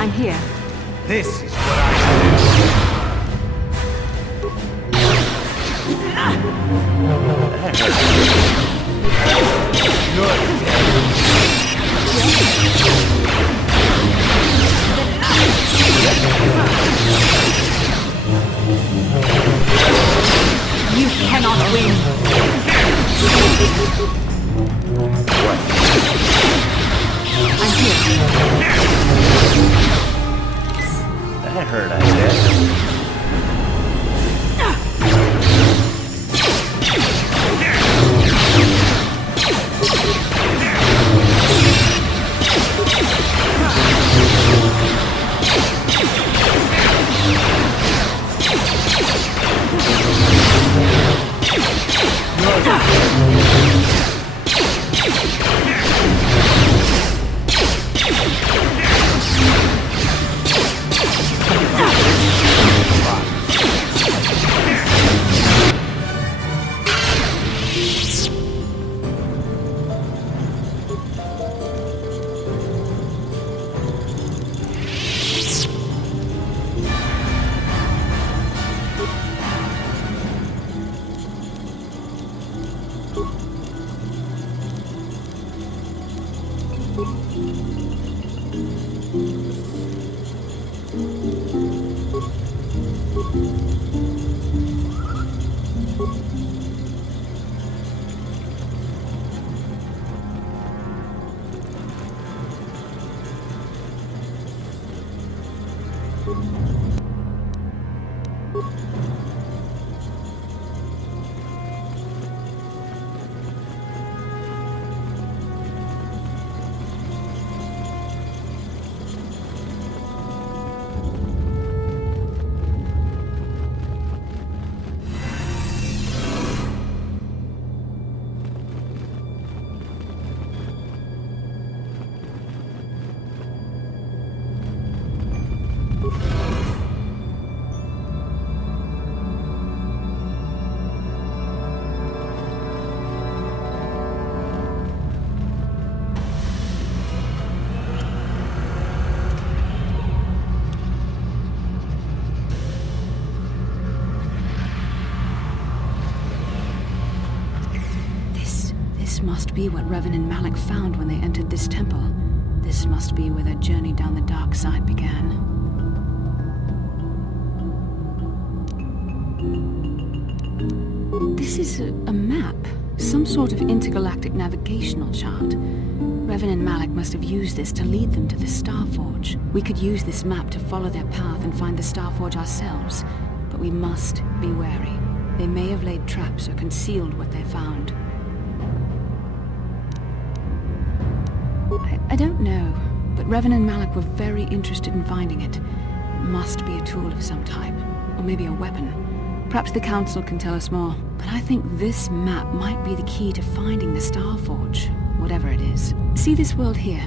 I'm here. This is what I do. You're You cannot win. what? I'm here. That hurt, I guess. This must be what Revan and Malak found when they entered this temple. This must be where their journey down the dark side began. This is a map. Some sort of intergalactic navigational chart. Revan and Malak must have used this to lead them to the Starforge. We could use this map to follow their path and find the Starforge ourselves, but we must be wary. They may have laid traps or concealed what they found. I don't know, but Revan and Malak were very interested in finding it. It must be a tool of some type, or maybe a weapon. Perhaps the Council can tell us more, but I think this map might be the key to finding the Starforge, whatever it is. See this world here?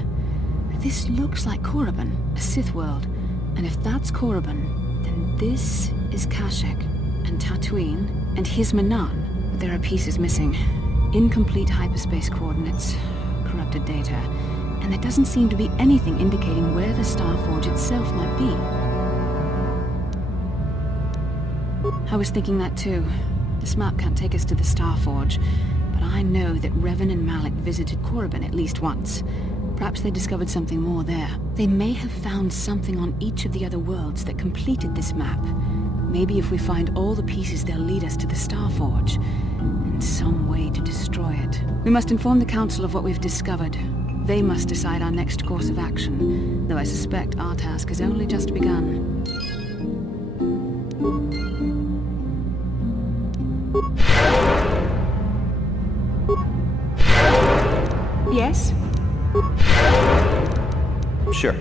This looks like Korriban, a Sith world. And if that's Korriban, then this is Kashyyyk, and Dantooine, and Hizmanan. But there are pieces missing. Incomplete hyperspace coordinates, corrupted data, and there doesn't seem to be anything indicating where the Starforge itself might be. I was thinking that too. This map can't take us to the Starforge, but I know that Revan and Malak visited Korriban at least once. Perhaps they discovered something more there. They may have found something on each of the other worlds that completed this map. Maybe if we find all the pieces, they'll lead us to the Starforge, and some way to destroy it. We must inform the Council of what we've discovered. They must decide our next course of action, though I suspect our task has only just begun. Yes? Sure.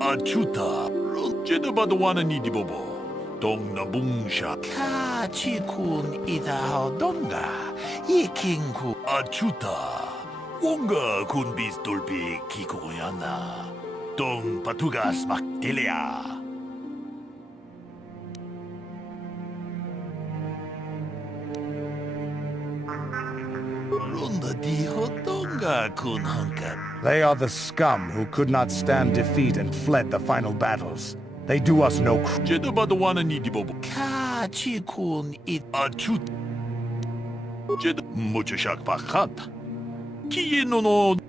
Achuta, Jedabadwana Nidibobo, Dong Nabungsha, Kachikun Idahadonga, Yikinku, Achuta, Wonga Kunbis Dolby Kikoyana, Dong Patugas Maktilia. Runda di Hodonga Kun Hunka. They are the scum who could not stand defeat and fled the final battles. They do us no Jedabadwana Nidibobo, Kachikun Achut. Jed Muchashak Pakat. Kienono.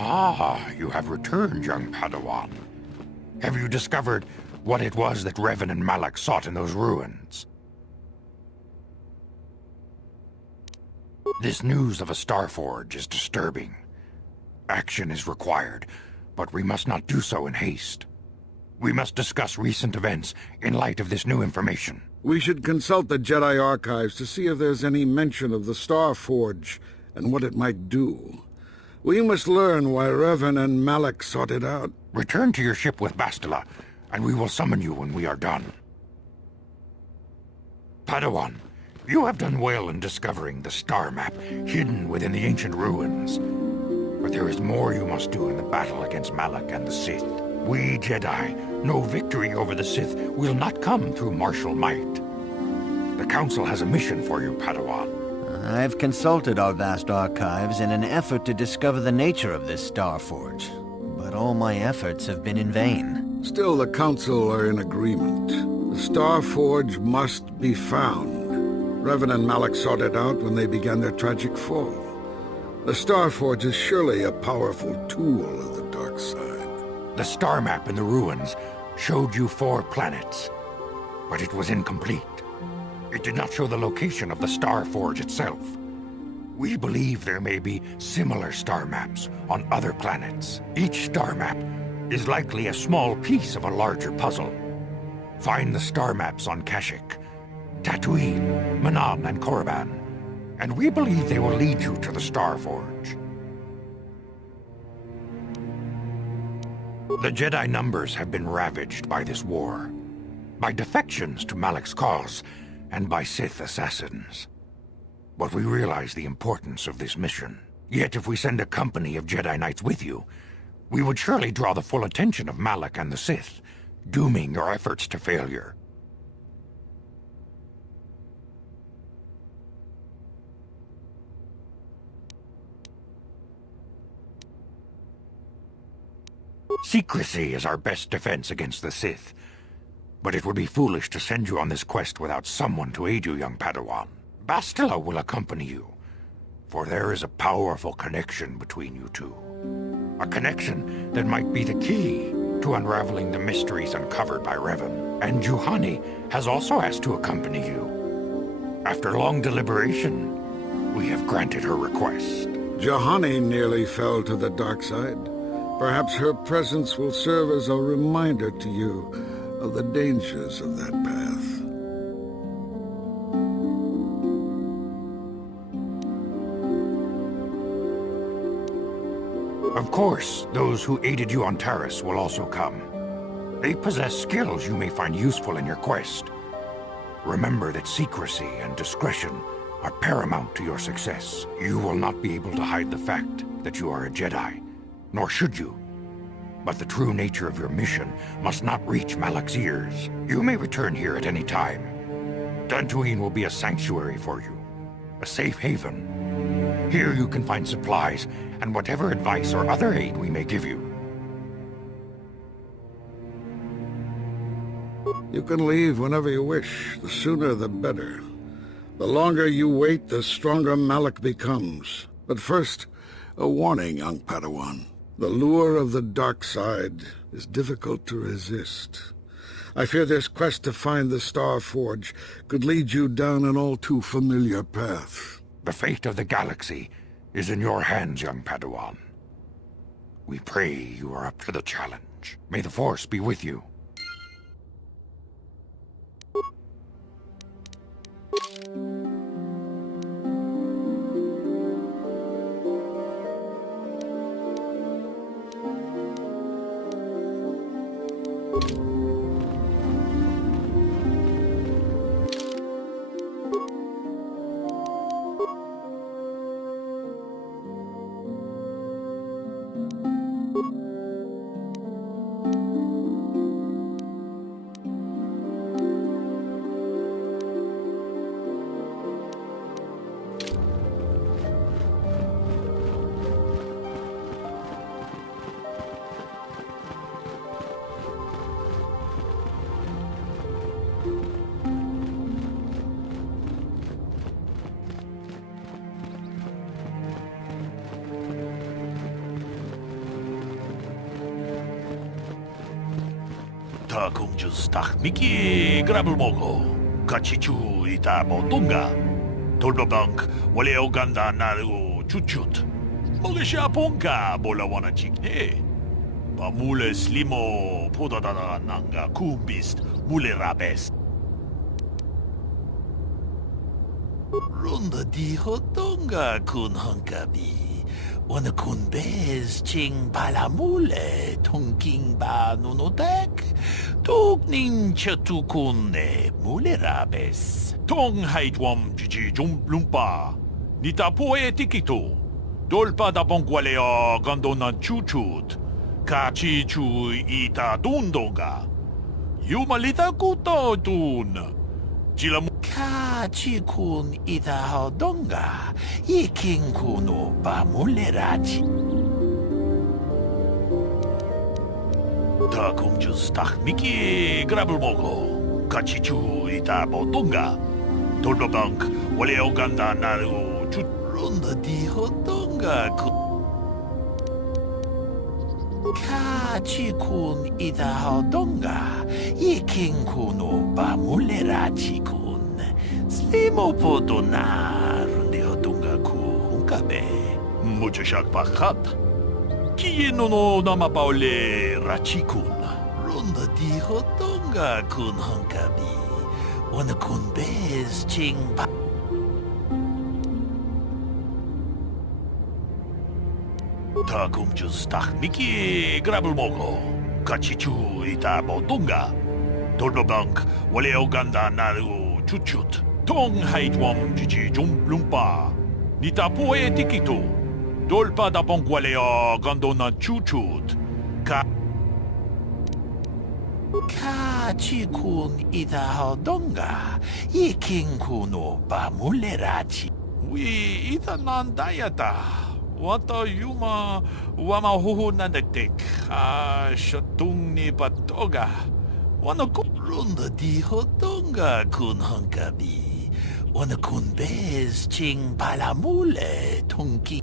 Ah, you have returned, young Padawan. Have you discovered what it was that Revan and Malak sought in those ruins? This news of a Starforge is disturbing. Action is required, but we must not do so in haste. We must discuss recent events in light of this new information. We should consult the Jedi archives to see if there's any mention of the Starforge and what it might do. We must learn why Revan and Malak sought it out. Return to your ship with Bastila, and we will summon you when we are done. Padawan, you have done well in discovering the star map hidden within the ancient ruins. But there is more you must do in the battle against Malak and the Sith. We Jedi know victory over the Sith will not come through martial might. The Council has a mission for you, Padawan. I've consulted our vast archives in an effort to discover the nature of this Starforge, but all my efforts have been in vain. Still, the Council are in agreement. The Starforge must be found. Revan and Malak sought it out when they began their tragic fall. The Starforge is surely a powerful tool of the dark side. The star map in the ruins showed you 4 planets, but it was incomplete. It did not show the location of the Starforge itself. We believe there may be similar star maps on other planets. Each star map is likely a small piece of a larger puzzle. Find the star maps on Kashyyyk, Dantooine, Manaan, and Korriban, and we believe they will lead you to the Starforge. The Jedi numbers have been ravaged by this war, by defections to Malak's cause, and by Sith assassins. But we realize the importance of this mission. Yet if we send a company of Jedi Knights with you, we would surely draw the full attention of Malak and the Sith, dooming your efforts to failure. Secrecy is our best defense against the Sith. But it would be foolish to send you on this quest without someone to aid you, young Padawan. Bastila will accompany you, for there is a powerful connection between you two. A connection that might be the key to unraveling the mysteries uncovered by Revan. And Juhani has also asked to accompany you. After long deliberation, we have granted her request. Juhani nearly fell to the dark side. Perhaps her presence will serve as a reminder to you of the dangers of that path. Of course, those who aided you on Taris will also come. They possess skills you may find useful in your quest. Remember that secrecy and discretion are paramount to your success. You will not be able to hide the fact that you are a Jedi, nor should you. But the true nature of your mission must not reach Malak's ears. You may return here at any time. Dantooine will be a sanctuary for you, a safe haven. Here you can find supplies and whatever advice or other aid we may give you. You can leave whenever you wish. The sooner the better. The longer you wait, the stronger Malak becomes. But first, a warning, young Padawan. The lure of the dark side is difficult to resist. I fear this quest to find the Starforge could lead you down an all too familiar path. The fate of the galaxy is in your hands, young Padawan. We pray you are up to the challenge. May the Force be with you. 다 공주스 딱 미끼 그랍을 먹어 같이 주 이따 뭐던가 돌로방크 원래 오간다 나르고 주춧 먹으시아 본가 몰라 원하 찍네 바물레 슬리모 포다다다 난가 쿰비스트 물레라베스 론다 디호던가 군헝가비 오늘 군베스 칭 발라물레 통킹바 누노덱 독닝 셔투군네 물레라베스 통하이트웜 지지 좀 룸바 니타 포에 티키토 돌바다 봉과레어 간도나 추추트 같이 주 이타 돈도가 유말리타 꾸토돈 지라 같이 군 이타 하던가 이킹군오 바물레라지 다 공주스 딱 미끼 그랍을 먹어 같이 주 이타 뭐던가 돌로방크 원래 오간다 나르고 주 론다 디호던가 같이 군 이타 하던가 이킹군오 바물레라지군 슬리모포도나 룬디호던가 쿠훈카베 무cho 샥바캅 키에노노 나마파올레 라치군 론다 디호던가 군헝카비 오늘 군베스 칭바 다 공주스 딱 미끼 그랍을 먹어 같이 주 이따 뭐던가 돌로방크 원래 오간다 나르고 추춧 통하이트웜 지지 좀 룸바 니타 포에 티키토 돌바다 봉과레어 간도나 추춧 같이 군 이따 하던가 이킹군오 바물레라지 위 이따 난다야다 왔다 유마 와마 호호난데틱 아 셔뚱니 바토가 와나 론다 디호던가 군헝가비 와나 군베스 칭 발라물레 통키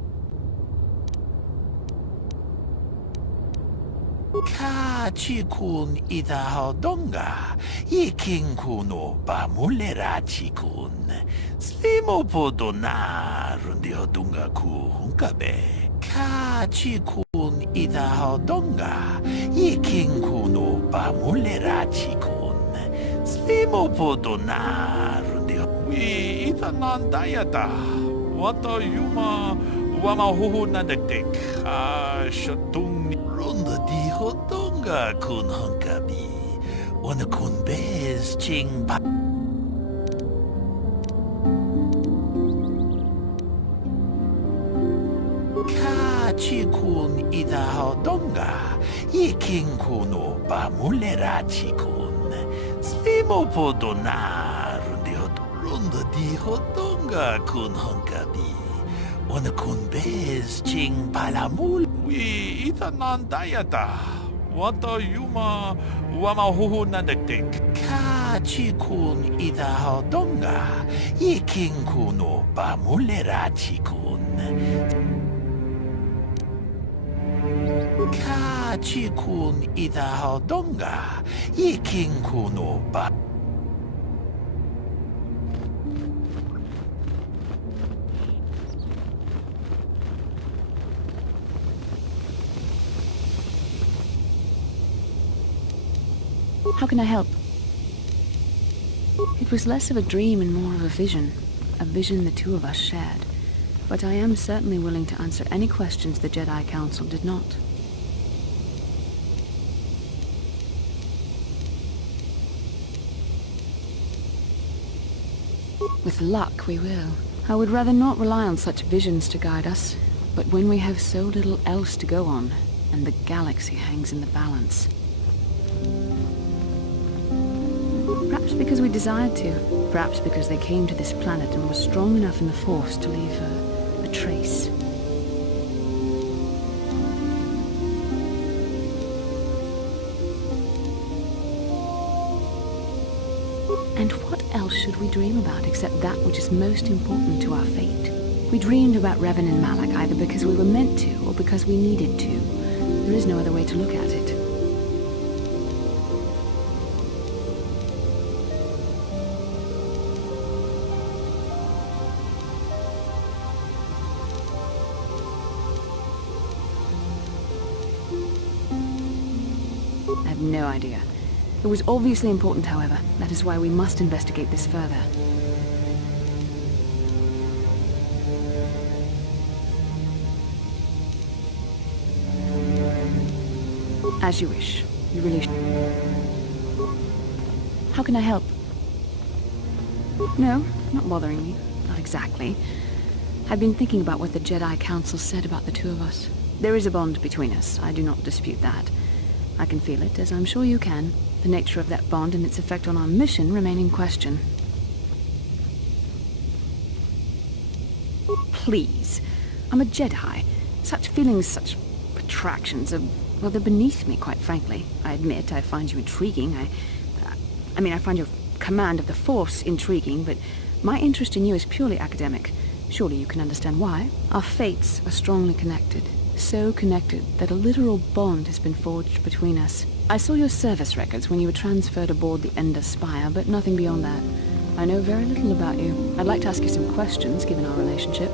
같이 군 이따 하던가 이킹군오 바물레라지군 슬리모포도나 룬디호던가 쿠훈카베 같이 군 이따 하던가 이킹군오 바물레라지군 슬리모포도나 룬디호 위 이따 난다야다 왔다 유마 와마 호호난데틱 아 셔뚱니 론다 디호던가 군헝가비 오늘 군베스 칭바 같이 군 이따 하던가 이킹군오 바물레라지군 슬리모포도나 론다 디호던가 군헝가비 오늘 군베스 칭 발라물 위 이따 난다야다 왔다 유마 와마 호호난데틱 같이 군 이따 하던가 이킹군오 바물레라지군 같이 군 이따 하던가 이킹군오 바 How can I help? It was less of a dream and more of a vision the two of us shared. But I am certainly willing to answer any questions the Jedi Council did not. With luck, we will. I would rather not rely on such visions to guide us, but when we have so little else to go on, and the galaxy hangs in the balance. Perhaps because we desired to. Perhaps because they came to this planet and were strong enough in the Force to leave a trace. And what else should we dream about except that which is most important to our fate? We dreamed about Revan and Malak either because we were meant to or because we needed to. There is no other way to look at it. I have no idea. It was obviously important, however. That is why we must investigate this further. As you wish. You really How can I help? No, not bothering me. Not exactly. I've been thinking about what the Jedi Council said about the two of us. There is a bond between us. I do not dispute that. I can feel it, as I'm sure you can. The nature of that bond and its effect on our mission remain in question. Please. I'm a Jedi. Such feelings, such attractions are, well, they're beneath me, quite frankly. I admit I find you intriguing. I mean, I find your command of the Force intriguing, but my interest in you is purely academic. Surely you can understand why. Our fates are strongly connected. So connected that a literal bond has been forged between us. I saw your service records when you were transferred aboard the Ender Spire, but nothing beyond that. I know very little about you. I'd like to ask you some questions, given our relationship.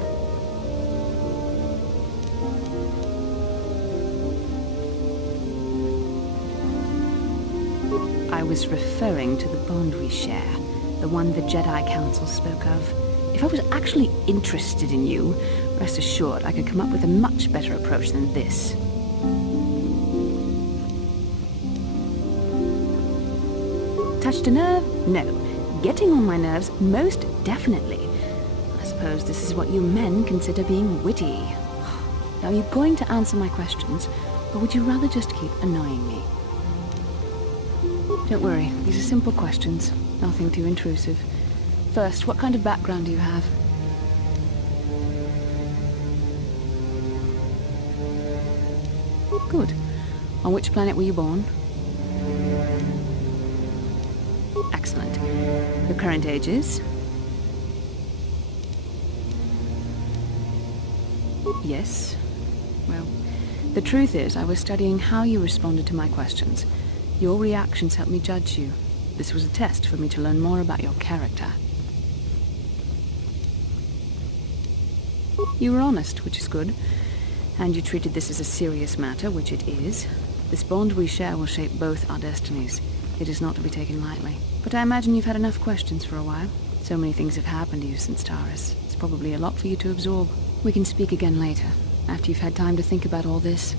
I was referring to the bond we share, the one the Jedi Council spoke of. If I was actually interested in you, rest assured I could come up with a much better approach than this. Touched a nerve? No. Getting on my nerves? Most definitely. I suppose this is what you men consider being witty. Now, you're going to answer my questions, or would you rather just keep annoying me? Don't worry, these are simple questions. Nothing too intrusive. First, what kind of background do you have? Good. On which planet were you born? Excellent. Your current age is? Yes. Well, the truth is, I was studying how you responded to my questions. Your reactions helped me judge you. This was a test for me to learn more about your character. You were honest, which is good. And you treated this as a serious matter, which it is. This bond we share will shape both our destinies. It is not to be taken lightly. But I imagine you've had enough questions for a while. So many things have happened to you since Taris. It's probably a lot for you to absorb. We can speak again later, after you've had time to think about all this.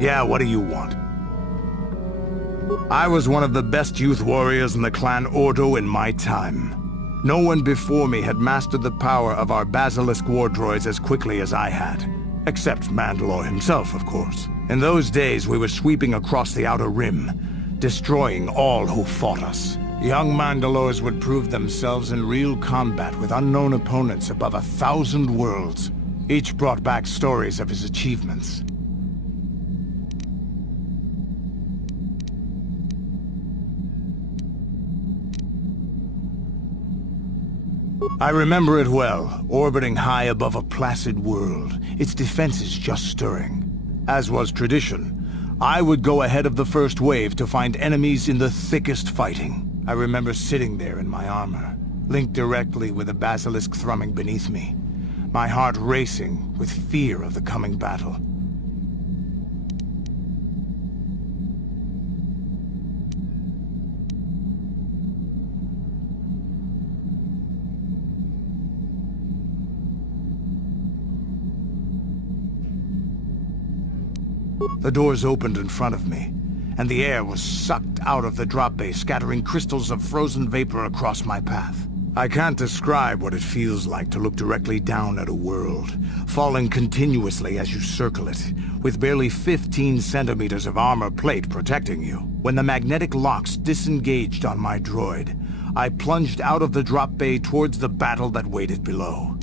Yeah, what do you want? I was one of the best youth warriors in the clan Ordo in my time. No one before me had mastered the power of our basilisk war droids as quickly as I had. Except Mandalore himself, of course. In those days, we were sweeping across the Outer Rim, destroying all who fought us. Young Mandalores would prove themselves in real combat with unknown opponents above 1,000 worlds. Each brought back stories of his achievements. I remember it well, orbiting high above a placid world, its defenses just stirring. As was tradition, I would go ahead of the first wave to find enemies in the thickest fighting. I remember sitting there in my armor, linked directly with a basilisk thrumming beneath me, my heart racing with fear of the coming battle. The doors opened in front of me, and the air was sucked out of the drop bay, scattering crystals of frozen vapor across my path. I can't describe what it feels like to look directly down at a world, falling continuously as you circle it, with barely 15 centimeters of armor plate protecting you. When the magnetic locks disengaged on my droid, I plunged out of the drop bay towards the battle that waited below.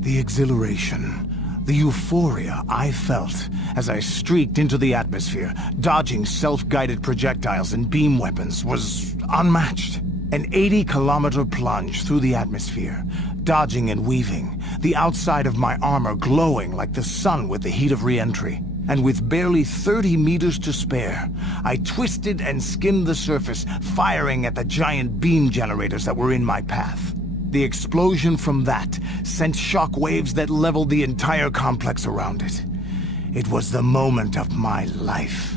The exhilaration, the euphoria I felt as I streaked into the atmosphere, dodging self-guided projectiles and beam weapons, was unmatched. An 80-kilometer plunge through the atmosphere, dodging and weaving, the outside of my armor glowing like the sun with the heat of re-entry. And with barely 30 meters to spare, I twisted and skimmed the surface, firing at the giant beam generators that were in my path. The explosion from that sent shock waves that leveled the entire complex around it. It was the moment of my life.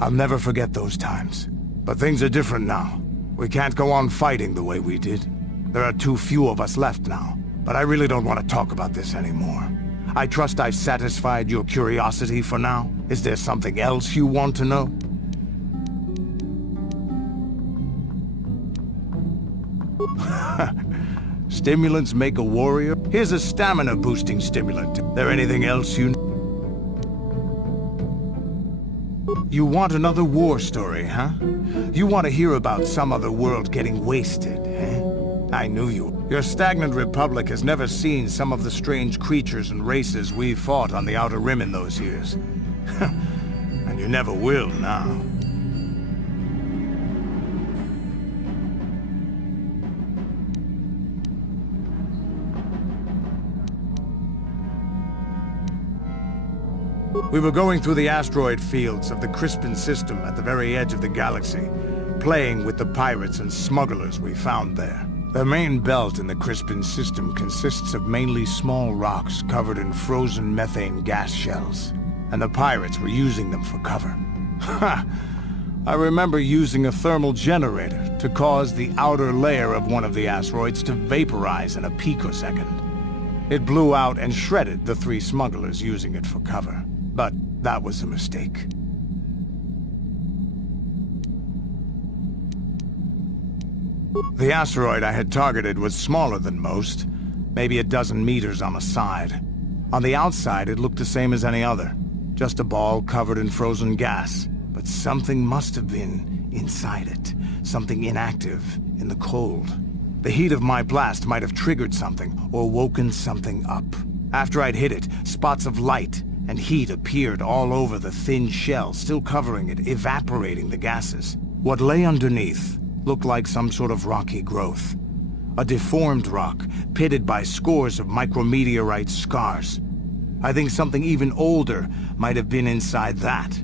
I'll never forget those times. But things are different now. We can't go on fighting the way we did. There are too few of us left now. But I really don't want to talk about this anymore. I trust I've satisfied your curiosity for now. Is there something else you want to know? Stimulants make a warrior? Here's a stamina-boosting stimulant. There anything else you... You want another war story, huh? You want to hear about some other world getting wasted, eh? I knew you. Your stagnant republic has never seen some of the strange creatures and races we fought on the Outer Rim in those years. And you never will now. We were going through the asteroid fields of the Crispin system at the very edge of the galaxy, playing with the pirates and smugglers we found there. The main belt in the Crispin system consists of mainly small rocks covered in frozen methane gas shells, and the pirates were using them for cover. Ha! I remember using a thermal generator to cause the outer layer of one of the asteroids to vaporize in a picosecond. It blew out and shredded the 3 smugglers using it for cover. But that was a mistake. The asteroid I had targeted was smaller than most, maybe a dozen meters on a side. On the outside, it looked the same as any other, just a ball covered in frozen gas. But something must have been inside it, something inactive, in the cold. The heat of my blast might have triggered something, or woken something up. After I'd hit it, spots of light and heat appeared all over the thin shell, still covering it, evaporating the gases. What lay underneath looked like some sort of rocky growth. A deformed rock, pitted by scores of micrometeorite scars. I think something even older might have been inside that.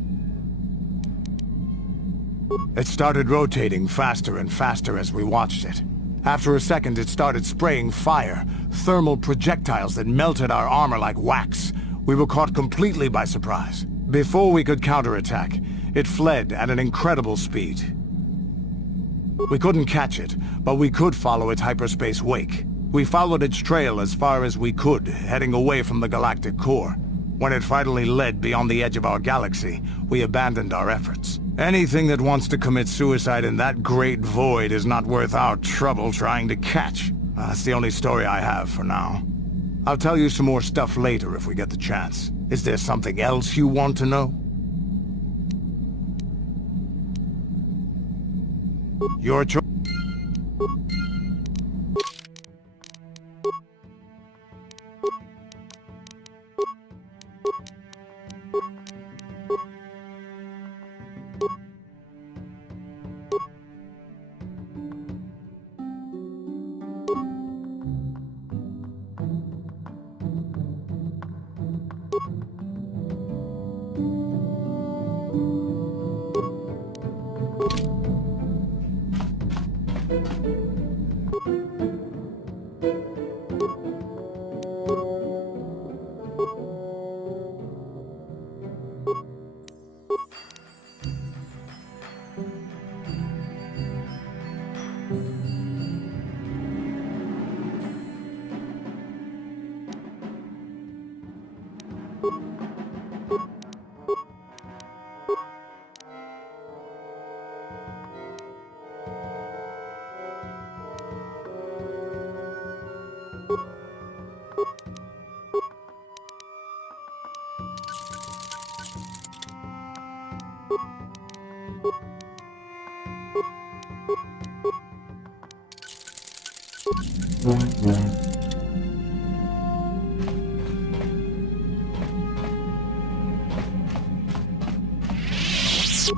It started rotating faster and faster as we watched it. After a second, it started spraying fire, thermal projectiles that melted our armor like wax. We were caught completely by surprise. Before we could counterattack, it fled at an incredible speed. We couldn't catch it, but we could follow its hyperspace wake. We followed its trail as far as we could, heading away from the galactic core. When it finally led beyond the edge of our galaxy, we abandoned our efforts. Anything that wants to commit suicide in that great void is not worth our trouble trying to catch. That's the only story I have for now. I'll tell you some more stuff later if we get the chance. Is there something else you want to know? Your choice.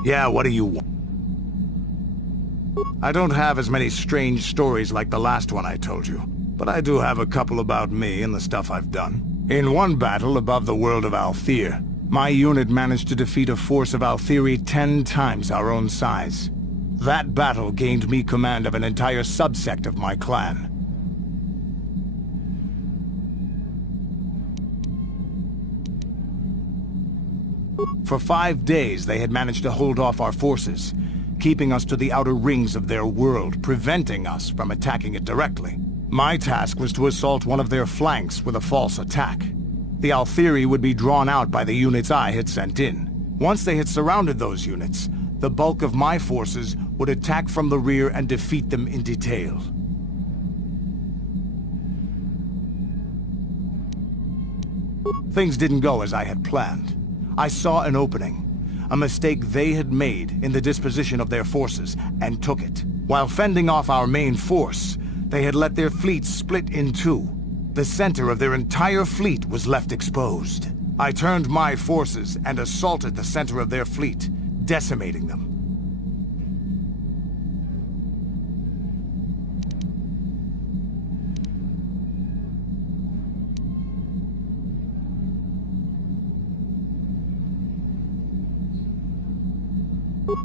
Yeah, what do you want? I don't have as many strange stories like the last one I told you, but I do have a couple about me and the stuff I've done. In one battle above the world of Althir, my unit managed to defeat a force of Althiri 10 times our own size. That battle gained me command of an entire subsect of my clan. For 5 days, they had managed to hold off our forces, keeping us to the outer rings of their world, preventing us from attacking it directly. My task was to assault one of their flanks with a false attack. The Althiri would be drawn out by the units I had sent in. Once they had surrounded those units, the bulk of my forces would attack from the rear and defeat them in detail. Things didn't go as I had planned. I saw an opening, a mistake they had made in the disposition of their forces, and took it. While fending off our main force, they had let their fleet split in two. The center of their entire fleet was left exposed. I turned my forces and assaulted the center of their fleet, decimating them.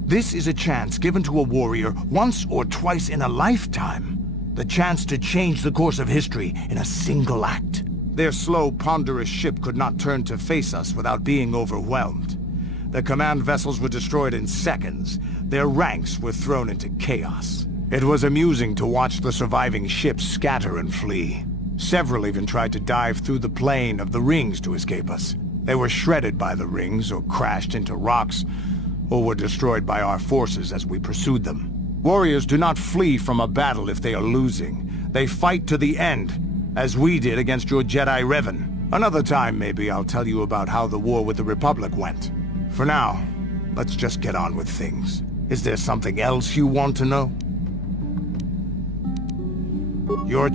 This is a chance given to a warrior once or twice in a lifetime. The chance to change the course of history in a single act. Their slow, ponderous ship could not turn to face us without being overwhelmed. The command vessels were destroyed in seconds. Their ranks were thrown into chaos. It was amusing to watch the surviving ships scatter and flee. Several even tried to dive through the plane of the rings to escape us. They were shredded by the rings or crashed into rocks, or were destroyed by our forces as we pursued them. Warriors do not flee from a battle if they are losing. They fight to the end, as we did against your Jedi Revan. Another time, maybe, I'll tell you about how the war with the Republic went. For now, let's just get on with things. Is there something else you want to know? Your...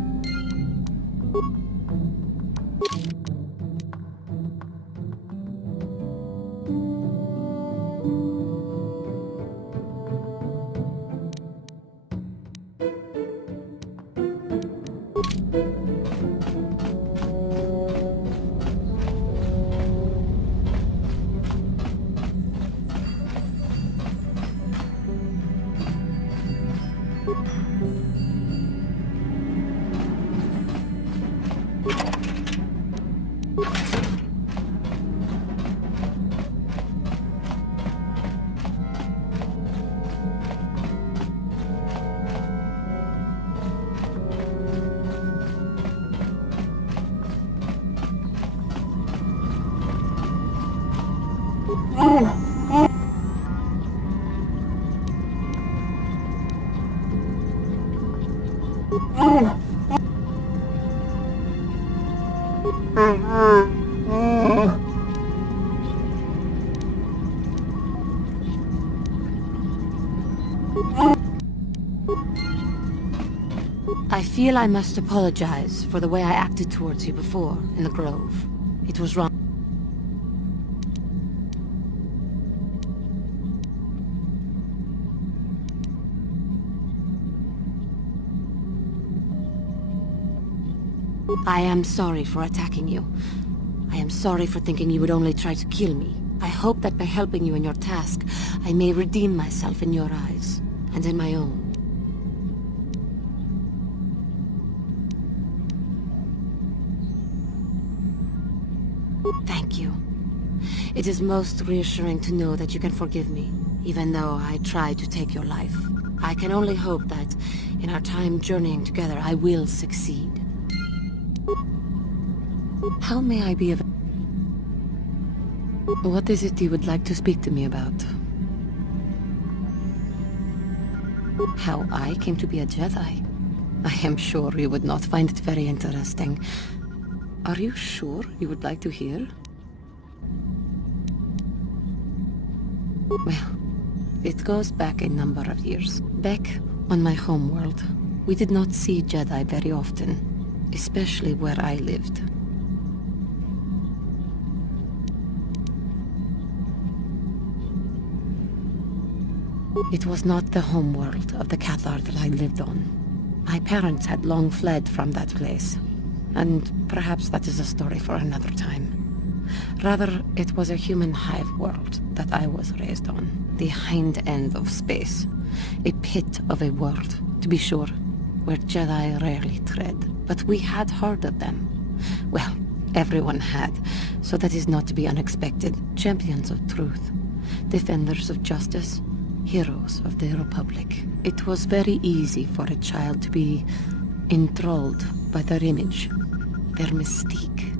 I feel I must apologize for the way I acted towards you before, in the Grove. It was wrong. I am sorry for attacking you. I am sorry for thinking you would only try to kill me. I hope that by helping you in your task, I may redeem myself in your eyes, and in my own. Thank you. It is most reassuring to know that you can forgive me, even though I tried to take your life. I can only hope that, in our time journeying together, I will succeed. How may I be of... What is it you would like to speak to me about? How I came to be a Jedi? I am sure you would not find it very interesting. Are you sure you would like to hear? Well, it goes back a number of years. Back on my homeworld, we did not see Jedi very often, especially where I lived. It was not the homeworld of the KOTOR that I lived on. My parents had long fled from that place, and perhaps that is a story for another time. Rather, it was a human hive world that I was raised on. The hind end of space. A pit of a world, to be sure, where Jedi rarely tread. But we had heard of them. Well, everyone had, so that is not to be unexpected. Champions of truth. Defenders of justice. Heroes of the Republic. It was very easy for a child to be enthralled by their image, their mystique.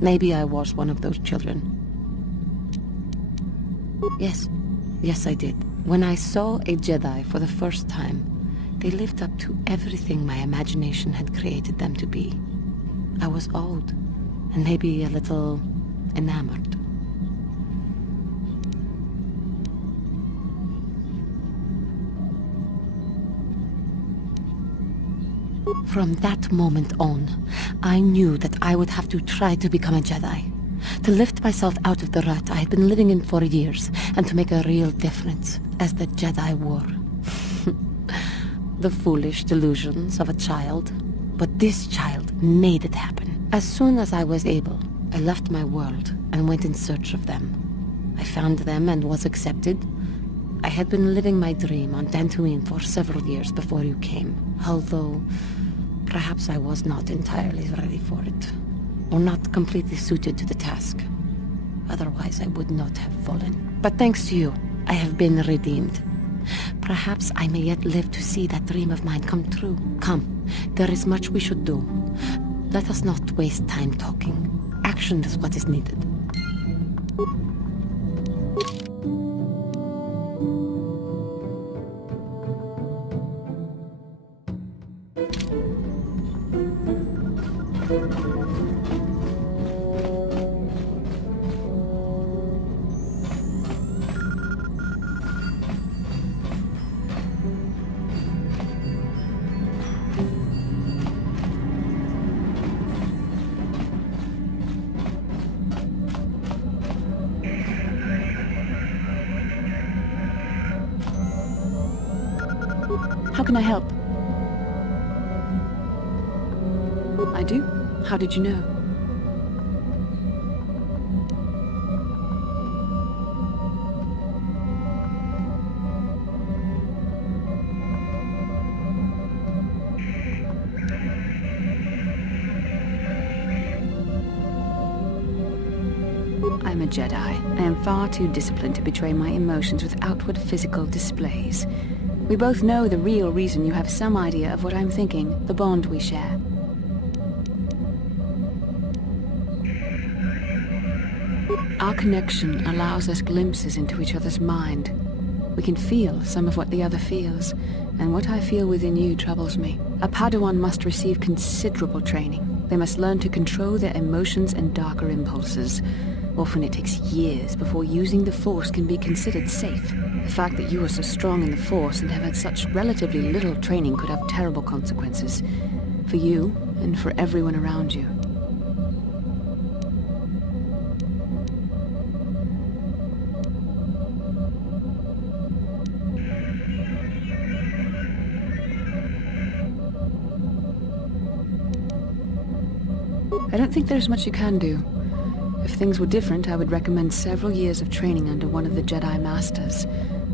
Maybe I was one of those children. Yes, I did. When I saw a Jedi for the first time, they lived up to everything my imagination had created them to be. I was awed, and maybe a little enamored. From that moment on, I knew that I would have to try to become a Jedi. To lift myself out of the rut I had been living in for years, and to make a real difference as the Jedi wore. The foolish delusions of a child. But this child made it happen. As soon as I was able, I left my world and went in search of them. I found them and was accepted. I had been living my dream on Dantooine for several years before you came, although perhaps I was not entirely ready for it, or not completely suited to the task. Otherwise, I would not have fallen. But thanks to you, I have been redeemed. Perhaps I may yet live to see that dream of mine come true. Come, there is much we should do. Let us not waste time talking. Action is what is needed. How can I help? I do? How did you know? I'm a Jedi. I am far too disciplined to betray my emotions with outward physical displays. We both know the real reason you have some idea of what I'm thinking, the bond we share. Our connection allows us glimpses into each other's mind. We can feel some of what the other feels, and what I feel within you troubles me. A Padawan must receive considerable training. They must learn to control their emotions and darker impulses. Often it takes years before using the Force can be considered safe. The fact that you are so strong in the Force and have had such relatively little training could have terrible consequences. For you, and for everyone around you. I don't think there's much you can do. If things were different, I would recommend several years of training under one of the Jedi Masters,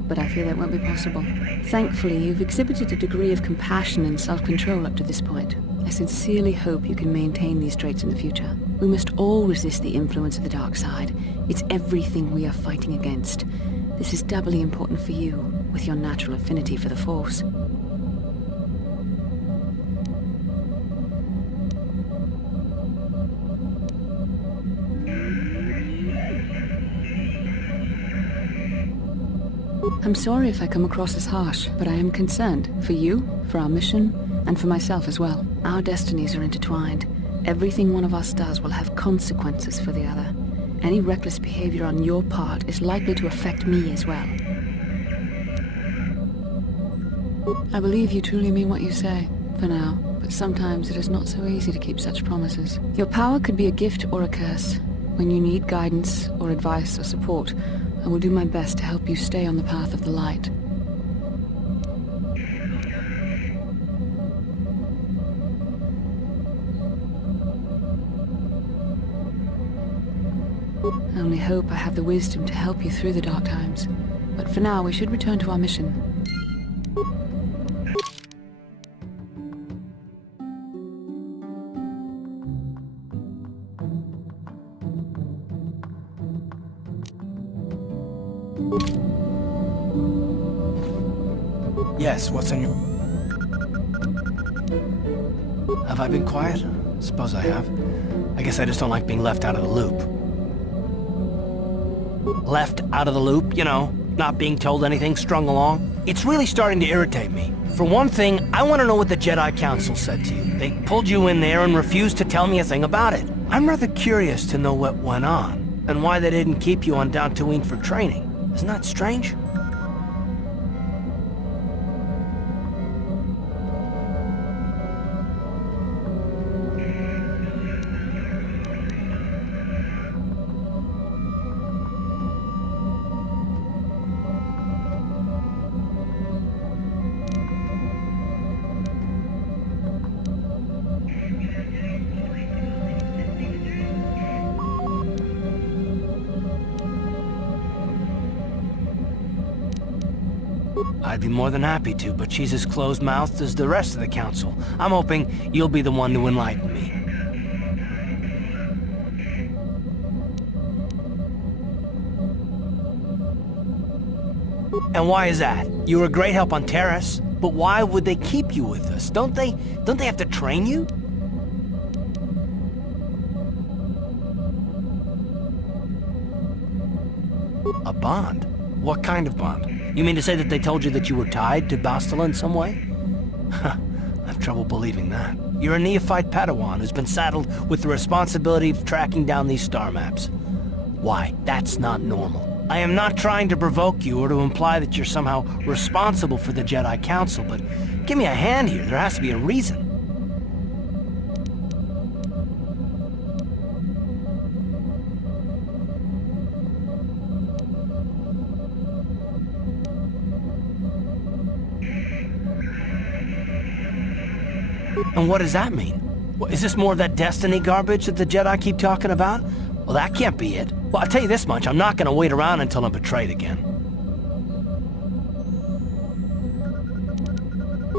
but I fear that won't be possible. Thankfully, you've exhibited a degree of compassion and self-control up to this point. I sincerely hope you can maintain these traits in the future. We must all resist the influence of the dark side. It's everything we are fighting against. This is doubly important for you, with your natural affinity for the Force. I'm sorry if I come across as harsh, but I am concerned for you, for our mission, and for myself as well. Our destinies are intertwined. Everything one of us does will have consequences for the other. Any reckless behavior on your part is likely to affect me as well. I believe you truly mean what you say, for now, but sometimes it is not so easy to keep such promises. Your power could be a gift or a curse. When you need guidance, or advice, or support, I will do my best to help you stay on the path of the light. I only hope I have the wisdom to help you through the dark times. But for now, we should return to our mission. Yes, what's on your... Have I been quiet? Suppose I have. I guess I just don't like being left out of the loop. Left out of the loop, you know, not being told anything, strung along. It's really starting to irritate me. For one thing, I want to know what the Jedi Council said to you. They pulled you in there and refused to tell me a thing about it. I'm rather curious to know what went on, and why they didn't keep you on Dantooine for training. Isn't that strange? I'd be more than happy to, but she's as closed-mouthed as the rest of the Council. I'm hoping you'll be the one to enlighten me. And why is that? You were a great help on Terrace, but why would they keep you with us? Don't they have to train you? A bond? What kind of bond? You mean to say that they told you that you were tied to Bastila in some way? I have trouble believing that. You're a neophyte Padawan who's been saddled with the responsibility of tracking down these star maps. Why? That's not normal. I am not trying to provoke you or to imply that you're somehow responsible for the Jedi Council, but give me a hand here. There has to be a reason. And what does that mean? Is this more of that destiny garbage that the Jedi keep talking about? Well, that can't be it. Well, I'll tell you this much, I'm not gonna wait around until I'm betrayed again.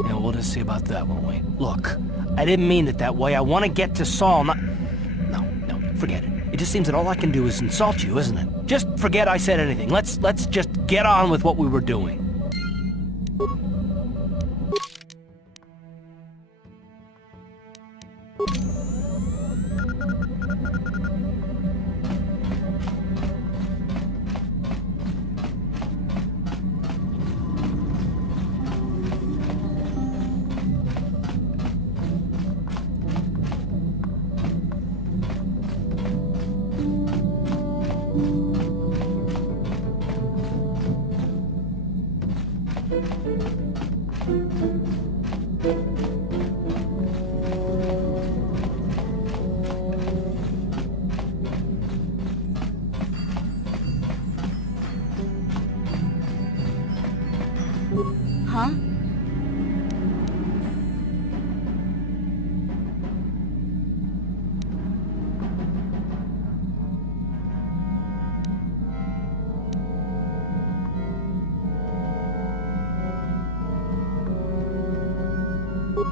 Yeah, we'll just see about that, won't we? Look, I didn't mean it that way. I want to get to Saul, not... No, forget it. It just seems that all I can do is insult you, isn't it? Just forget I said anything. Let's just get on with what we were doing.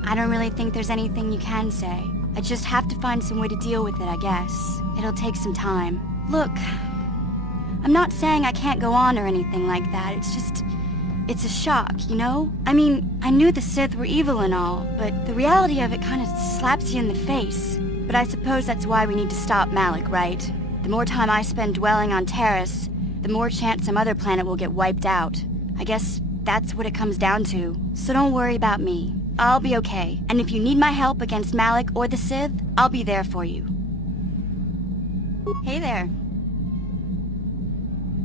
I don't really think there's anything you can say. I just have to find some way to deal with it, I guess. It'll take some time. Look, I'm not saying I can't go on or anything like that. It's just... it's a shock, you know? I mean, I knew the Sith were evil and all, but the reality of it kind of slaps you in the face. But I suppose that's why we need to stop Malik, right? The more time I spend dwelling on Taris, the more chance some other planet will get wiped out. I guess that's what it comes down to. So don't worry about me. I'll be okay. And if you need my help against Malik or the Sith, I'll be there for you. Hey there.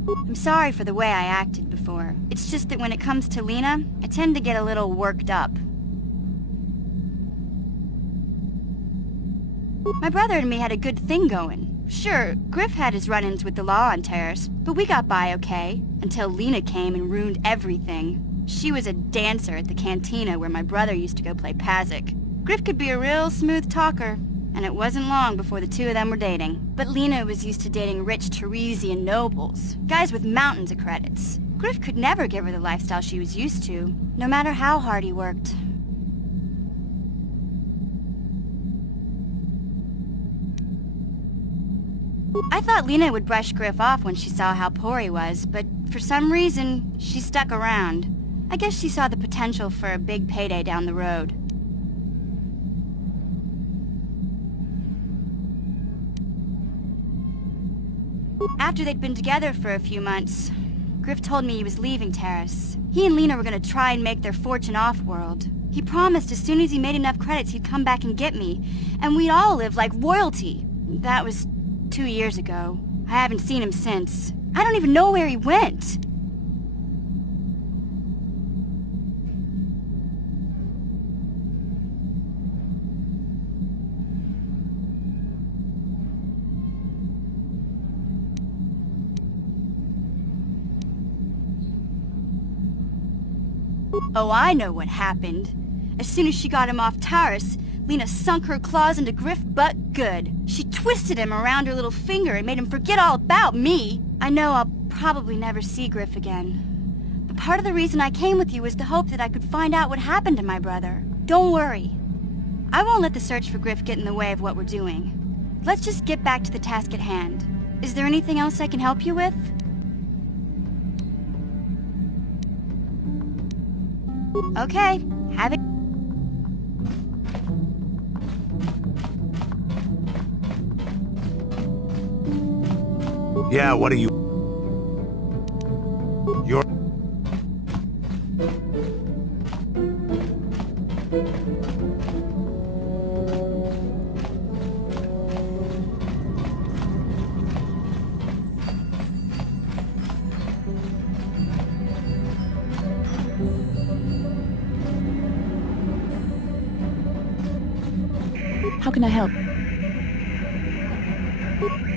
I'm sorry for the way I acted before. It's just that when it comes to Lena, I tend to get a little worked up. My brother and me had a good thing going. Sure, Griff had his run-ins with the law on Taris, but we got by okay, until Lena came and ruined everything. She was a dancer at the cantina where my brother used to go play Pazik. Griff could be a real smooth talker, and it wasn't long before the two of them were dating. But Lena was used to dating rich Teresian nobles, guys with mountains of credits. Griff could never give her the lifestyle she was used to, no matter how hard he worked. I thought Lena would brush Griff off when she saw how poor he was, but for some reason, she stuck around. I guess she saw the potential for a big payday down the road. After they'd been together for a few months, Griff told me he was leaving Taris. He and Lena were gonna try and make their fortune off-world. He promised as soon as he made enough credits he'd come back and get me, and we'd all live like royalty. That was 2 years ago. I haven't seen him since. I don't even know where he went. Oh, I know what happened. As soon as she got him off Taris, Lena sunk her claws into Griff butt good. She twisted him around her little finger and made him forget all about me. I know I'll probably never see Griff again. But part of the reason I came with you was to hope that I could find out what happened to my brother. Don't worry. I won't let the search for Griff get in the way of what we're doing. Let's just get back to the task at hand. Is there anything else I can help you with? Okay, have it. Yeah, what are you... You're... How can I help?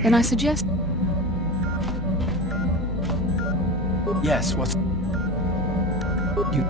Then I suggest... Yes, what's... You...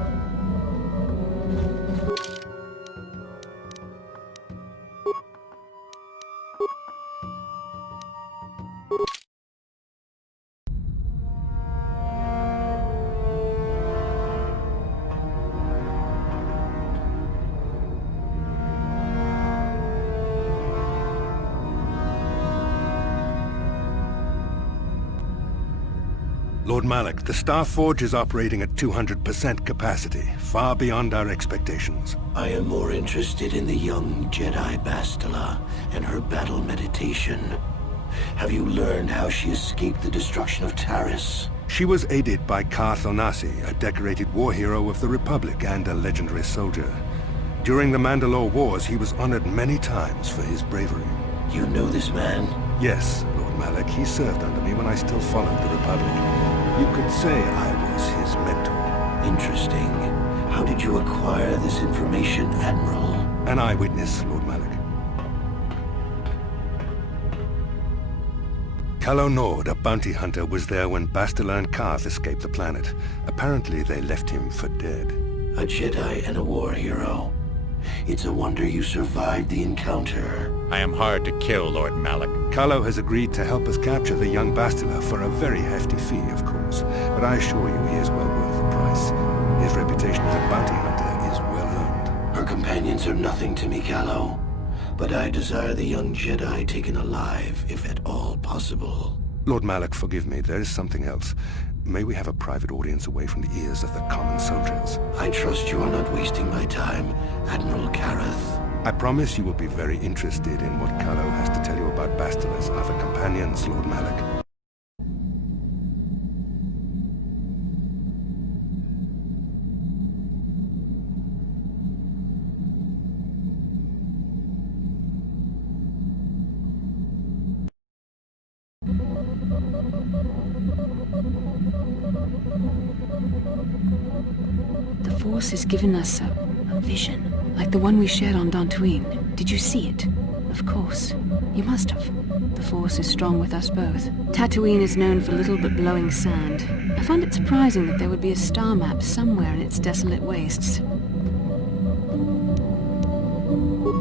Lord Malik, the Star Forge is operating at 200% capacity, far beyond our expectations. I am more interested in the young Jedi Bastila and her battle meditation. Have you learned how she escaped the destruction of Taris? She was aided by Karth Onasi, a decorated war hero of the Republic and a legendary soldier. During the Mandalore Wars, he was honored many times for his bravery. You know this man? Yes, Lord Malik. He served under me when I still followed the Republic. You could say I was his mentor. Interesting. How did you acquire this information, Admiral? An eyewitness, Lord Malik. Calo Nord, a bounty hunter, was there when Bastila and Karth escaped the planet. Apparently they left him for dead. A Jedi and a war hero. It's a wonder you survived the encounter. I am hard to kill, Lord Malik. Calo has agreed to help us capture the young Bastila for a very hefty fee, of course. But I assure you he is well worth the price. His reputation as a bounty hunter is well earned. Her companion companions are nothing to me, Callow. But I desire the young Jedi taken alive, if at all possible. Lord Malak, forgive me. There is something else. May we have a private audience away from the ears of the common soldiers? I trust you are not wasting my time, Admiral Kareth. I promise you will be very interested in what Callow has to tell you about Bastila's other companions, Lord Malak. The Force has given us a vision, like the one we shared on Dantooine. Did you see it? Of course. You must have. The Force is strong with us both. Tatooine is known for little but blowing sand. I find it surprising that there would be a star map somewhere in its desolate wastes.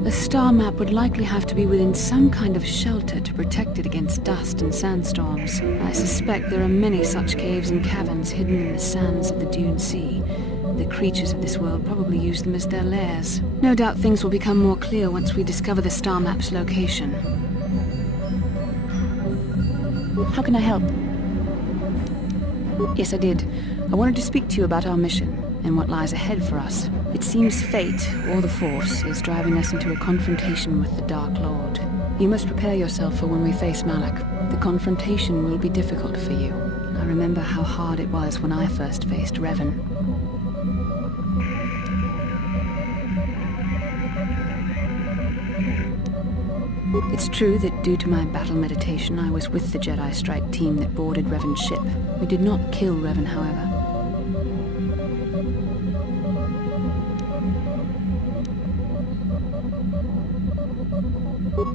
A star map would likely have to be within some kind of shelter to protect it against dust and sandstorms. I suspect there are many such caves and caverns hidden in the sands of the Dune Sea. The creatures of this world probably use them as their lairs. No doubt things will become more clear once we discover the star map's location. How can I help? Yes, I did. I wanted to speak to you about our mission and what lies ahead for us. It seems fate, or the Force, is driving us into a confrontation with the Dark Lord. You must prepare yourself for when we face Malak. The confrontation will be difficult for you. I remember how hard it was when I first faced Revan. It's true that due to my battle meditation, I was with the Jedi strike team that boarded Revan's ship. We did not kill Revan, however.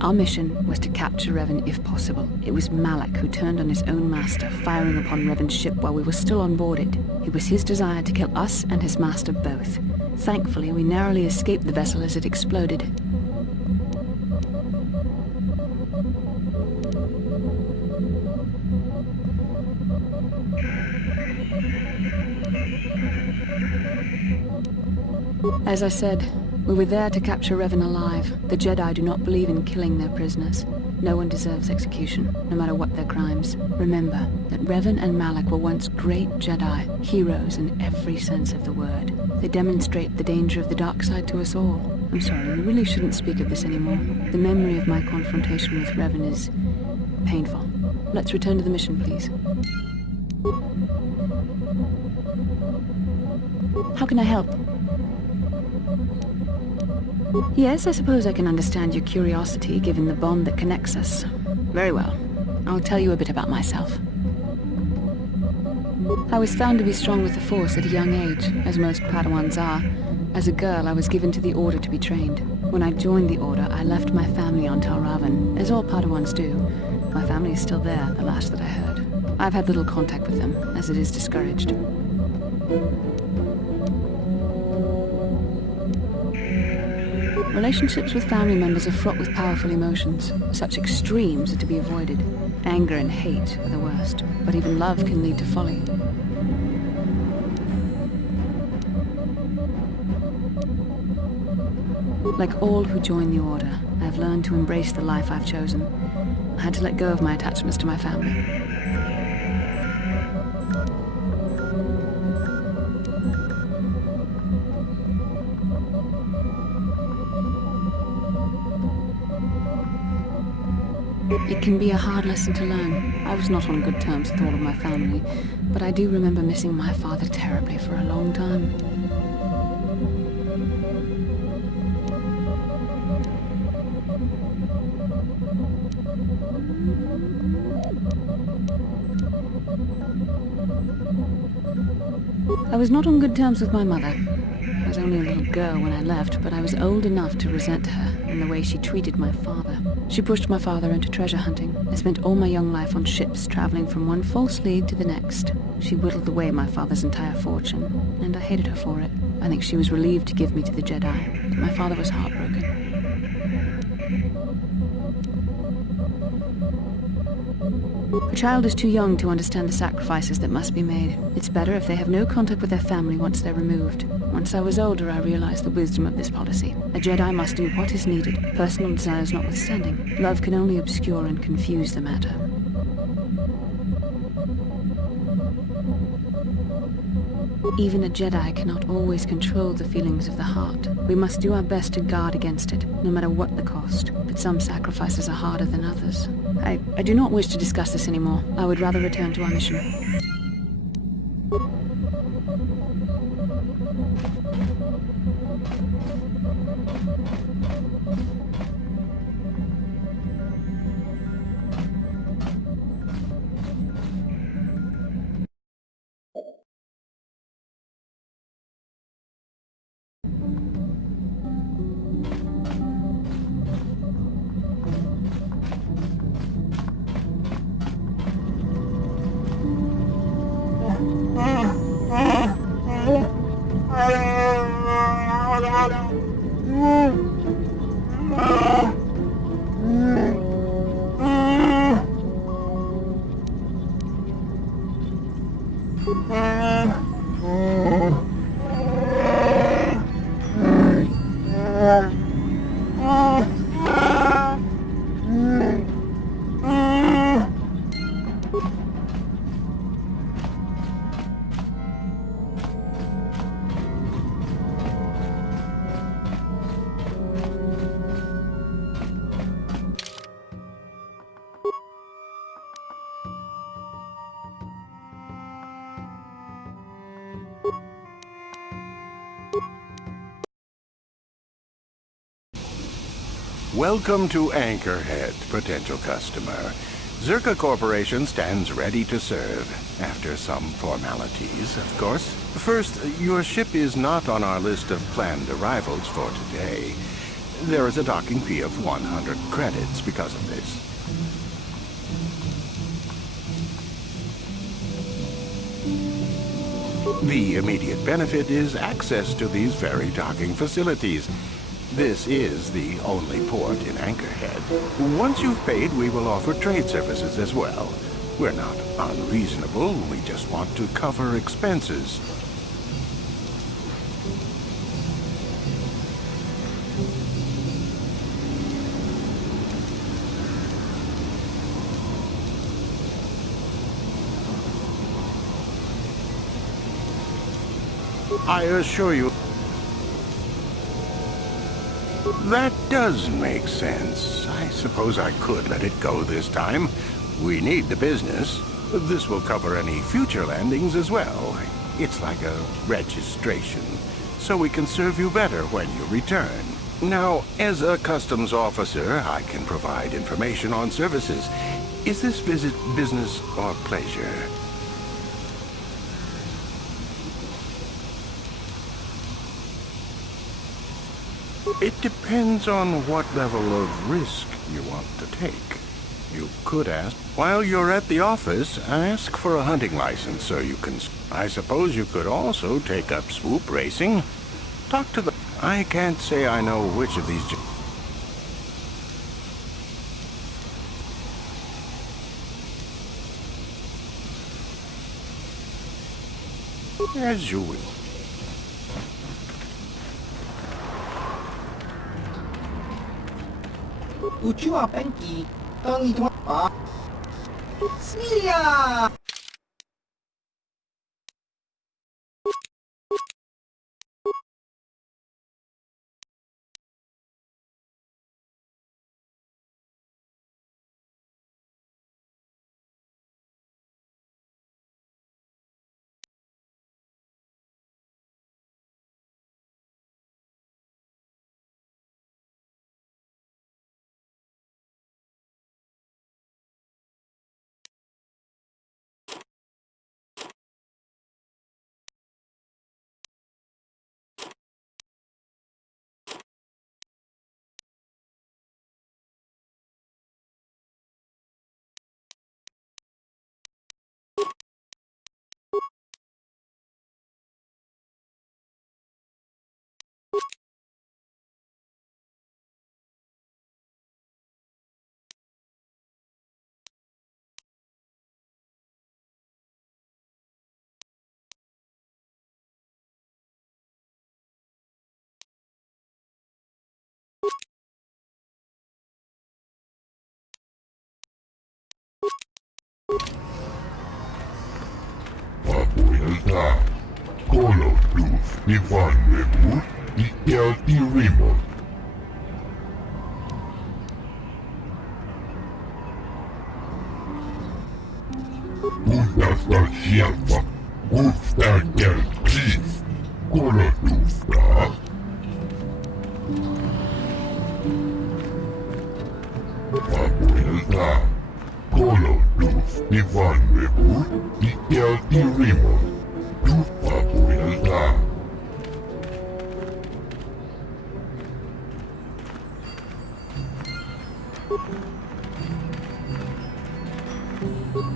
Our mission was to capture Revan if possible. It was Malak who turned on his own master, firing upon Revan's ship while we were still on board it. It was his desire to kill us and his master both. Thankfully, we narrowly escaped the vessel as it exploded. As I said, we were there to capture Revan alive. The Jedi do not believe in killing their prisoners. No one deserves execution, no matter what their crimes. Remember that Revan and Malak were once great Jedi, heroes in every sense of the word. They demonstrate the danger of the dark side to us all. I'm sorry, we really shouldn't speak of this anymore. The memory of my confrontation with Revan is painful. Let's return to the mission, please. How can I help? Yes, I suppose I can understand your curiosity, given the bond that connects us. Very well. I'll tell you a bit about myself. I was found to be strong with the Force at a young age, as most Padawans are. As a girl, I was given to the Order to be trained. When I joined the Order, I left my family on Talravan, as all Padawans do. My family is still there, the last that I heard. I've had little contact with them, as it is discouraged. Relationships with family members are fraught with powerful emotions. Such extremes are to be avoided. Anger and hate are the worst, but even love can lead to folly. Like all who join the Order, I have learned to embrace the life I've chosen. I had to let go of my attachments to my family. It can be a hard lesson to learn. I was not on good terms with all of my family, but I do remember missing my father terribly for a long time. I was not on good terms with my mother. I was only a little girl when I left, but I was old enough to resent her and the way she treated my father. She pushed my father into treasure hunting. I spent all my young life on ships, traveling from one false lead to the next. She whittled away my father's entire fortune, and I hated her for it. I think she was relieved to give me to the Jedi, but my father was heartbroken. A child is too young to understand the sacrifices that must be made. It's better if they have no contact with their family once they're removed. Once I was older, I realized the wisdom of this policy. A Jedi must do what is needed, personal desires notwithstanding. Love can only obscure and confuse the matter. Even a Jedi cannot always control the feelings of the heart. We must do our best to guard against it, no matter what the cost. But some sacrifices are harder than others. I do not wish to discuss this anymore. I would rather return to our mission. Welcome to Anchorhead, potential customer. Zerka Corporation stands ready to serve. After some formalities, of course. First, your ship is not on our list of planned arrivals for today. There is a docking fee of 100 credits because of this. The immediate benefit is access to these ferry docking facilities. This is the only port in Anchorhead. Once you've paid, we will offer trade services as well. We're not unreasonable, we just want to cover expenses. I assure you, that does make sense. I suppose I could let it go this time. We need the business. This will cover any future landings as well. It's like a registration, so we can serve you better when you return. Now, as a customs officer, I can provide information on services. Is this visit business or pleasure? It depends on what level of risk you want to take. You could ask, while you're at the office, ask for a hunting license so you can... I suppose you could also take up swoop racing. Talk to the... I can't say I know which of these... As you will. Uczuła pęki, to nie dła... Smilia! Ivan Rebut, Ikel Irimo. Uudasta sieltä, uudesta kelkiis, kolotusta. Papuilta, kolotus, Ivan Rebut, Ikel Irimo. Papuilta.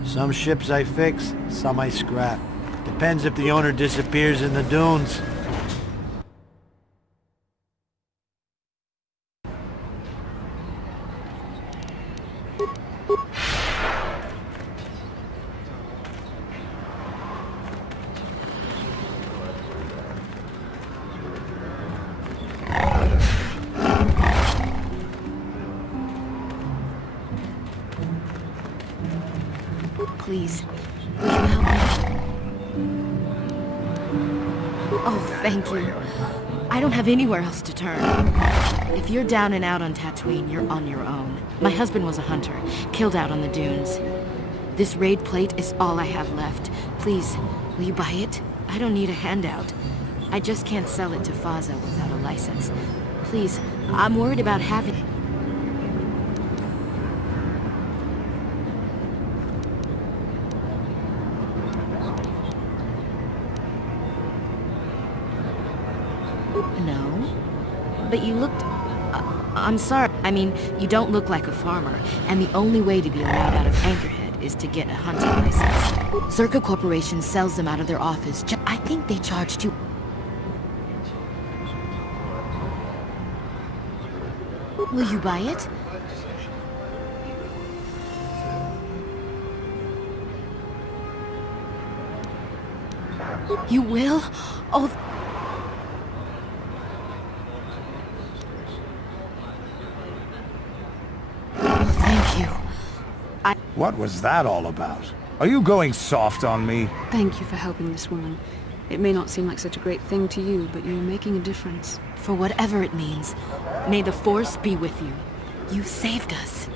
Some ships I fix, some I scrap. Depends if the owner disappears in the dunes. Please, will you help me? Oh, thank you. I don't have anywhere else to turn. If you're down and out on Tatooine, you're on your own. My husband was a hunter, killed out on the dunes. This raid plate is all I have left. Please, will you buy it? I don't need a handout. I just can't sell it to Faza without a license. Please, I'm worried about having... No? But you looked... I'm sorry. I mean, you don't look like a farmer, and the only way to be allowed out of Anchorhead is to get a hunting license. Zerka Corporation sells them out of their office. I think they charge too... Will you buy it? You will? Oh... What was that all about? Are you going soft on me? Thank you for helping this woman. It may not seem like such a great thing to you, but you're making a difference. For whatever it means, may the Force be with you. You saved us.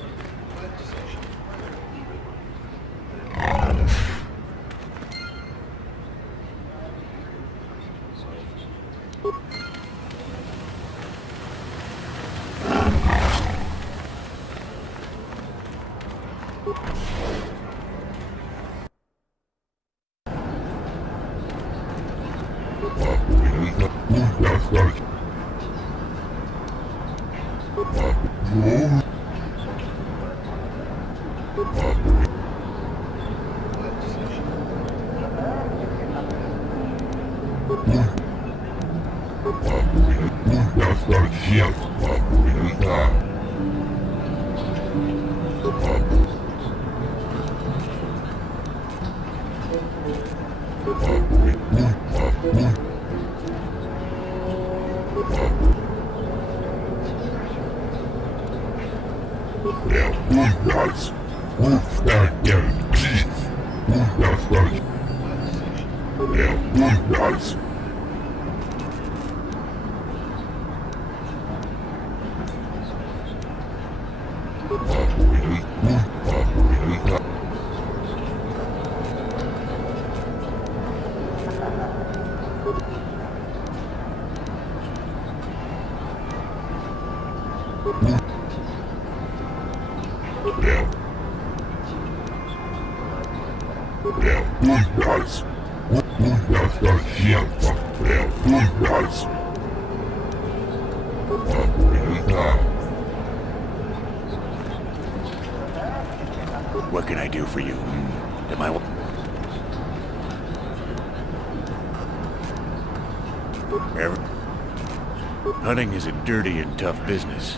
What can I do for you? Am I... Hunting is a dirty and tough business.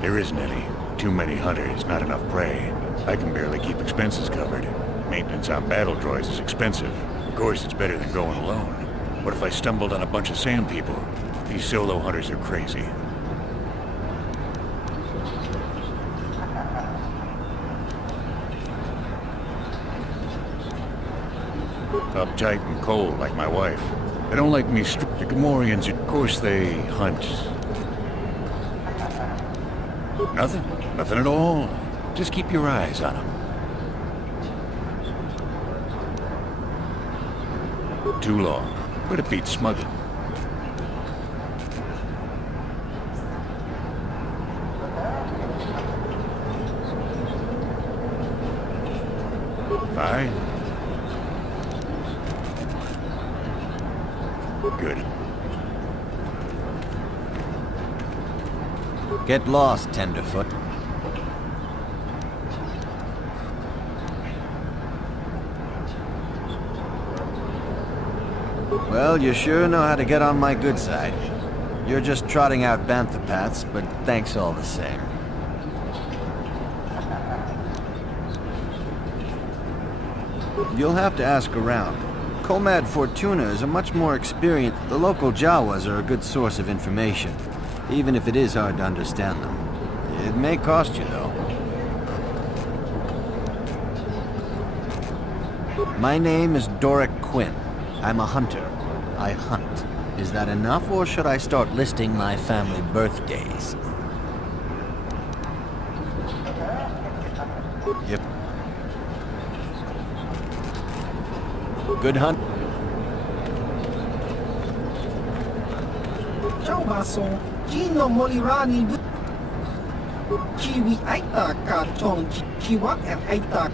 There isn't any. Too many hunters, not enough prey. I can barely keep expenses covered. Maintenance on battle droids is expensive. Of course, it's better than going alone. What if I stumbled on a bunch of sand people? These solo hunters are crazy. Uptight and cold like my wife. They don't like me strict. The Gamorreans, of course, they hunt. Nothing. Nothing at all. Just keep your eyes on them. Too long. But it beats smuggling. Fine. Good. Get lost, Tenderfoot. Well, you sure know how to get on my good side. You're just trotting out bantha paths, but thanks all the same. You'll have to ask around. Comad Fortuna is a much more experienced... The local Jawas are a good source of information, even if it is hard to understand them. It may cost you, though. My name is Doric Quinn. I'm a hunter. I hunt. Is that enough, or should I start listing my family birthdays? Yep. Good hunt. Ciao baso, Gino Molirani Kiwi Aita Ka Chong Kiwak and Aita